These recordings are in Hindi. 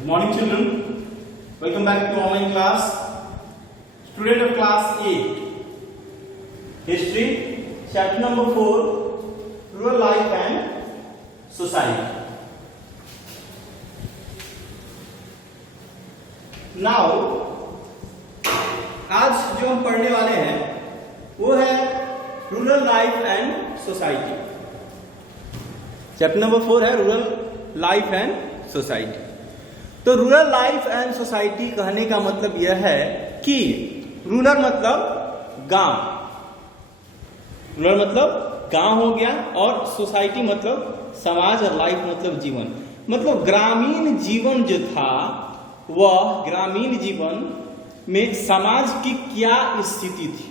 Good morning, children. Welcome back to online class. Student of class 8, History, chapter number 4, Rural Life and Society. Now, आज जो हम पढ़ने वाले हैं वो है rural life and society. Chapter number 4 है रूरल लाइफ एंड सोसाइटी। तो रूरल लाइफ एंड सोसाइटी कहने का मतलब यह है कि रूरल मतलब गांव, रूरल मतलब गांव हो गया, और सोसाइटी मतलब समाज, और लाइफ मतलब जीवन। मतलब ग्रामीण जीवन जो था वह ग्रामीण जीवन में समाज की क्या स्थिति थी।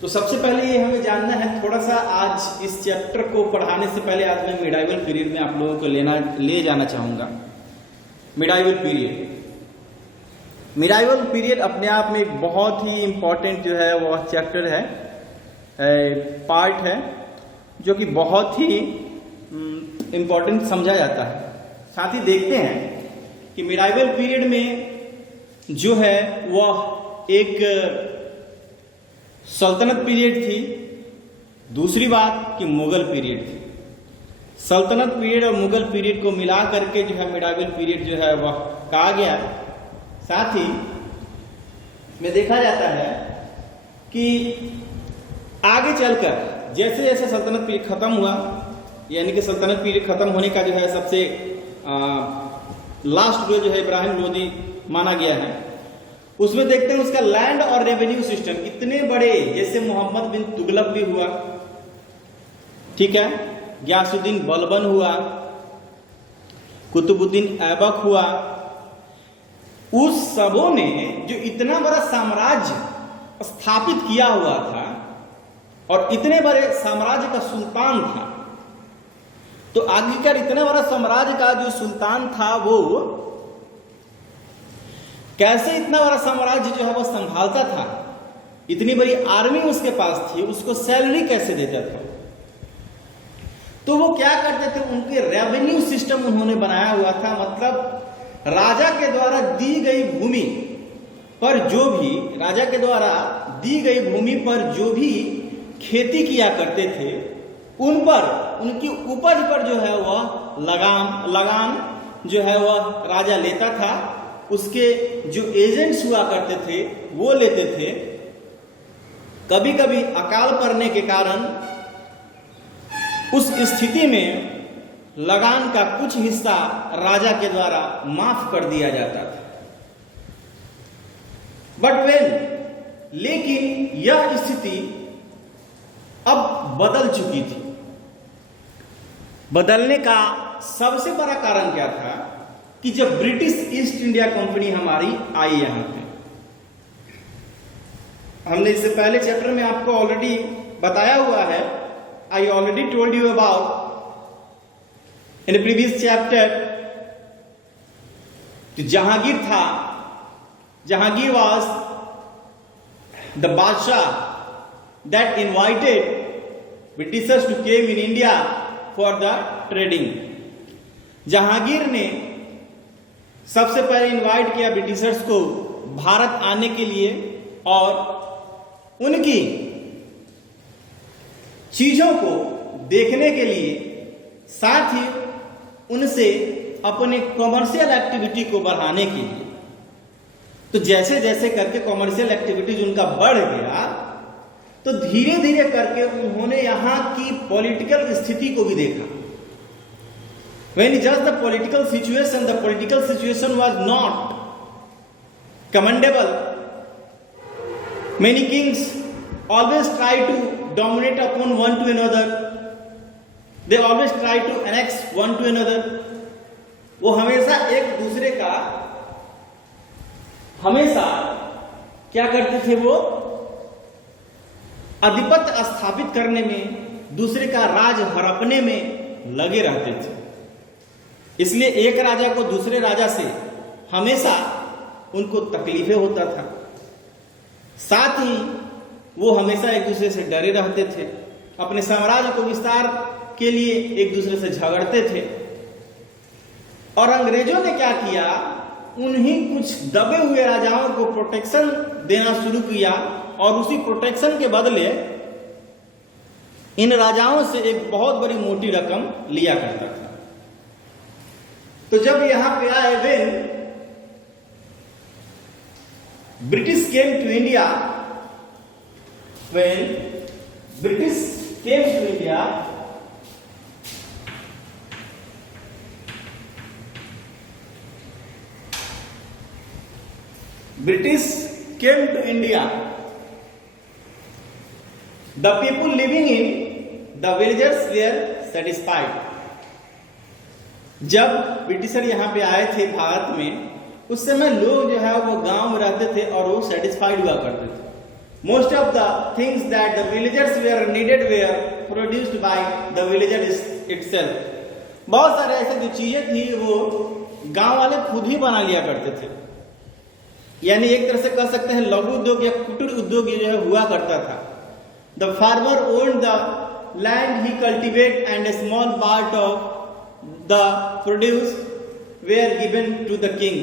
तो सबसे पहले ये हमें जानना है थोड़ा सा। आज इस चैप्टर को पढ़ाने से पहले आज मैं मिडाइवल पीरियड में आप लोगों को ले जाना चाहूंगा। मिडाइवल पीरियड अपने आप में एक बहुत ही इंपॉर्टेंट जो है वह चैप्टर है, पार्ट है, जो कि बहुत ही इंपॉर्टेंट समझा जाता है। साथ ही देखते हैं कि मिडाइवल पीरियड में जो है वह एक सल्तनत पीरियड थी। दूसरी बात कि मुगल पीरियड थी। सल्तनत पीरियड और मुगल पीरियड को मिला करके जो है मिडाइवल पीरियड जो है वह कहा गया। साथ ही में देखा जाता है कि आगे चलकर जैसे जैसे सल्तनत पीरियड खत्म हुआ, यानी कि सल्तनत पीरियड खत्म होने का जो है सबसे लास्ट जो है इब्राहिम लोदी माना गया है, उसमें देखते हैं उसका लैंड और रेवेन्यू सिस्टम इतने बड़े, जैसे मोहम्मद बिन तुगलक भी हुआ, ठीक है, गियासुद्दीन बलबन हुआ, कुतुबुद्दीन ऐबक हुआ। उस सबों ने जो इतना बड़ा साम्राज्य स्थापित किया हुआ था और इतने बड़े साम्राज्य का सुल्तान था, तो आखिरकार इतने बड़ा साम्राज्य का जो सुल्तान था वो कैसे इतना बड़ा साम्राज्य जो है वो संभालता था, इतनी बड़ी आर्मी उसके पास थी, उसको सैलरी कैसे देता था। तो वो क्या करते थे, उनके रेवेन्यू सिस्टम उन्होंने बनाया हुआ था। मतलब राजा के द्वारा दी गई भूमि पर जो भी, राजा के द्वारा दी गई भूमि पर जो भी खेती किया करते थे, उन पर, उनकी उपज पर जो है वह लगान जो है वह राजा लेता था। उसके जो एजेंट्स हुआ करते थे वो लेते थे। कभी कभी अकाल पड़ने के कारण उस स्थिति में लगान का कुछ हिस्सा राजा के द्वारा माफ कर दिया जाता था। लेकिन यह स्थिति अब बदल चुकी थी। बदलने का सबसे बड़ा कारण क्या था कि जब ब्रिटिश ईस्ट इंडिया कंपनी हमारी आई यहां पे, हमने इससे पहले चैप्टर में आपको ऑलरेडी बताया हुआ है, I already told you about in previous chapter. तो जहांगीर था, जहांगीर वाज द बादशाह that invited Britishers to came in India for the trading. Jahangir ने सबसे पहले इनवाइट किया ब्रिटिशर्स को भारत आने के लिए और उनकी चीजों को देखने के लिए, साथ ही उनसे अपने कॉमर्शियल एक्टिविटी को बढ़ाने के लिए। तो जैसे जैसे करके कॉमर्शियल एक्टिविटीज उनका बढ़ गया, तो धीरे धीरे करके उन्होंने यहां की पॉलिटिकल स्थिति को भी देखा। When he judged the political situation was not commendable. Many kings always try to dominate upon one to another. They always try to annex one to another. वो हमेशा एक दूसरे का हमेशा क्या करते थे, वो आधिपत्य स्थापित करने में, दूसरे का राज हड़पने में लगे रहते थे। इसलिए एक राजा को दूसरे राजा से हमेशा उनको तकलीफें होता था। साथ ही वो हमेशा एक दूसरे से डरे रहते थे। अपने साम्राज्य को विस्तार के लिए एक दूसरे से झगड़ते थे और अंग्रेजों ने क्या किया, उन्हीं कुछ दबे हुए राजाओं को प्रोटेक्शन देना शुरू किया और उसी प्रोटेक्शन के बदले इन राजाओं से एक बहुत बड़ी मोटी रकम लिया करता था। तो जब यहां पे आए, when British came to India, when British came to India, British came to India. The people living in the villages were satisfied. जब ब्रिटिशर यहाँ पे आए थे भारत में, उस समय लोग जो है वो गांव में रहते थे और वो सेटिस्फाइड हुआ करते थे। Most of the things that the villagers were needed were produced by the villagers itself. बहुत सारे ऐसे जो चीजें थी वो गांव वाले खुद ही बना लिया करते थे। यानी एक तरह से कह सकते हैं लघु उद्योग या कुटीर उद्योग जो है हुआ करता था। The farmer owned the land he cultivate and a small part of the produce were given to the king.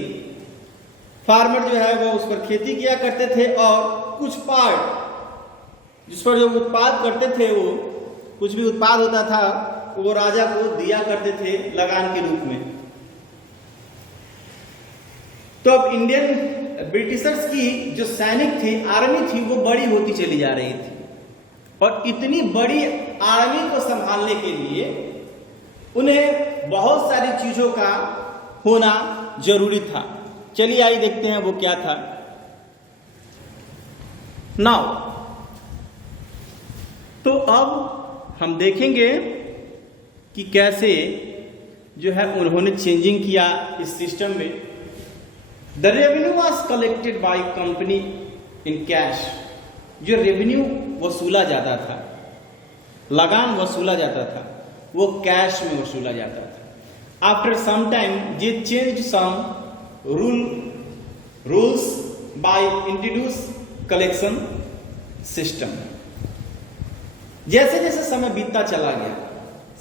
Farmer जो है वो उस पर खेती किया करते थे और कुछ पार्ट जिस पर जो उत्पाद करते थे, वो कुछ भी उत्पाद होता था वो राजा को दिया करते थे लगान के रूप में। तो अब इंडियन ब्रिटिशर्स की जो सैनिक थी, आर्मी थी, वो बड़ी होती चली जा रही थी और इतनी बड़ी आर्मी को संभालने के लिए उन्हें बहुत सारी चीजों का होना जरूरी था। चलिए आइए देखते हैं वो क्या था। नाउ तो अब हम देखेंगे कि कैसे जो है उन्होंने चेंजिंग किया इस सिस्टम में। The revenue was collected by company in cash. जो रेवेन्यू वसूला जाता था, लगान वसूला जाता था, वो कैश में वसूला जाता था। After some time, they changed some rules by introduce collection system. जैसे जैसे समय बीतता चला गया,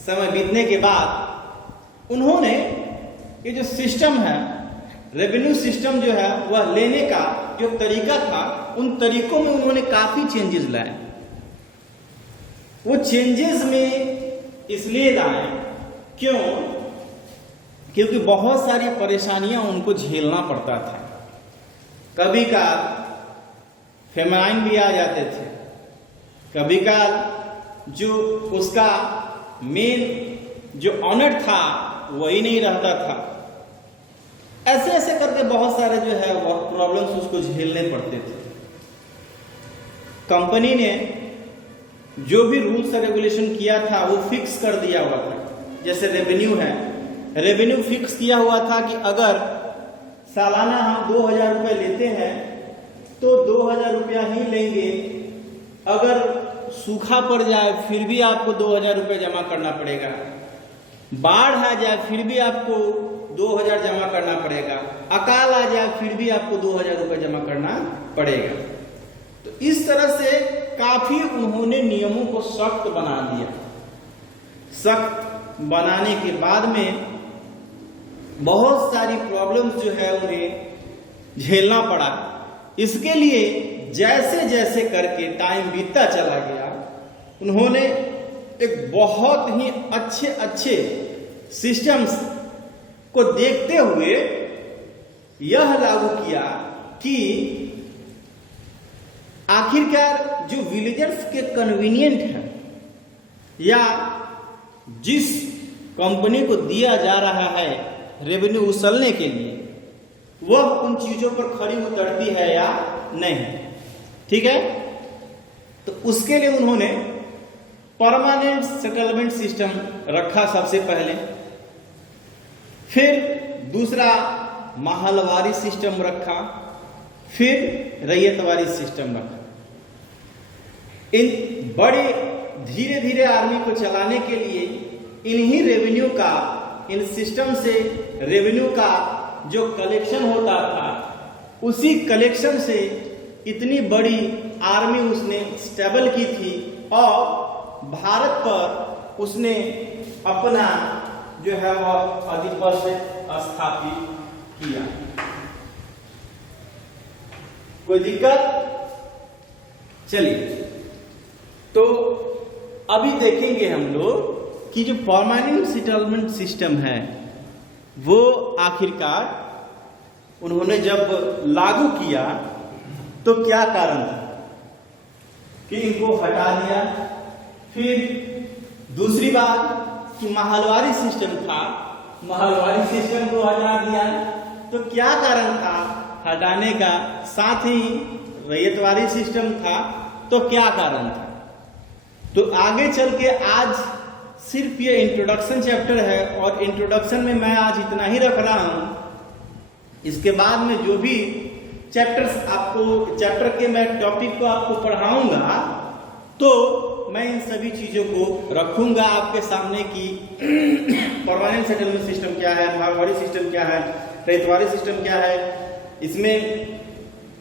समय बीतने के बाद उन्होंने ये जो सिस्टम है, रेवेन्यू सिस्टम जो है वह लेने का जो तरीका था, उन तरीकों में उन्होंने काफी चेंजेस लाए। वो चेंजेस में इसलिए लाए क्योंकि बहुत सारी परेशानियां उनको झेलना पड़ता था। कभी का फेमाइन भी आ जाते थे, कभी का जो उसका मेन जो ऑनर था वही नहीं रहता था। ऐसे ऐसे करके बहुत सारे जो है वो प्रॉब्लम्स उसको झेलने पड़ते थे। कंपनी ने जो भी रूल्स एंड रेगुलेशन किया था वो फिक्स कर दिया हुआ था। जैसे रेवेन्यू है, रेवेन्यू फिक्स किया हुआ था कि अगर सालाना हम 2000 रुपये लेते हैं तो 2000 रुपया ही लेंगे। अगर सूखा पड़ जाए फिर भी आपको 2000 रुपये जमा करना पड़ेगा, बाढ़ आ जाए फिर भी आपको 2000 जमा करना पड़ेगा, अकाल आ जाए फिर भी आपको 2000 रुपये जमा करना पड़ेगा। तो इस तरह से काफी उन्होंने नियमों को सख्त बना दिया। सख्त बनाने के बाद में बहुत सारी प्रॉब्लम्स जो है उन्हें झेलना पड़ा। इसके लिए जैसे जैसे करके टाइम बीतता चला गया, उन्होंने एक बहुत ही अच्छे अच्छे सिस्टम्स को देखते हुए यह लागू किया कि आखिरकार जो विलेजर्स के कन्वीनियंट है या जिस कंपनी को दिया जा रहा है रेवेन्यू उछलने के लिए, वह उन चीजों पर खरी उतरती है या नहीं। ठीक है, तो उसके लिए उन्होंने परमानेंट सेटलमेंट सिस्टम रखा सबसे पहले, फिर दूसरा महलवारी सिस्टम रखा, फिर रैयतवारी सिस्टम रखा। इन बड़े धीरे धीरे आर्मी को चलाने के लिए इन्हीं रेवेन्यू का, इन सिस्टम से रेवेन्यू का जो कलेक्शन होता था, उसी कलेक्शन से इतनी बड़ी आर्मी उसने स्टेबल की थी और भारत पर उसने अपना जो है वह स्थापित किया। कोई दिक्कत? चलिए, तो अभी देखेंगे हम लोग कि जो परमानेंट सेटलमेंट सिस्टम है वो आखिरकार उन्होंने जब लागू किया तो क्या कारण था कि इनको हटा दिया। फिर दूसरी बात कि महलवारी सिस्टम था, महलवारी सिस्टम को हटा दिया तो क्या कारण था हटाने का। साथ ही रैयतवारी सिस्टम था तो क्या कारण था। तो आगे चल के आज सिर्फ ये इंट्रोडक्शन चैप्टर है और इंट्रोडक्शन में मैं आज इतना ही रख रहा हूं। इसके बाद में जो भी चैप्टर्स आपको चैप्टर के मैं टॉपिक को आपको पढ़ाऊंगा तो मैं इन सभी चीजों को रखूंगा आपके सामने कि परमानेंट सेटलमेंट सिस्टम क्या है, महलवारी सिस्टम क्या है, रैयतवारी सिस्टम क्या है, इसमें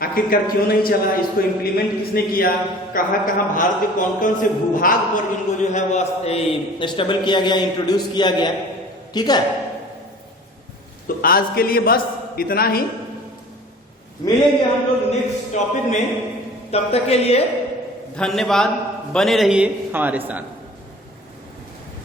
आखिरकार क्यों नहीं चला, इसको इम्प्लीमेंट किसने किया, कहाँ कहाँ भारत के कौन कौन से भूभाग पर इनको जो है वो स्टेबल किया गया, इंट्रोड्यूस किया गया। ठीक है, तो आज के लिए बस इतना ही। मिलेंगे हम लोग नेक्स्ट टॉपिक में, तब तक के लिए धन्यवाद। बने रहिए हमारे साथ।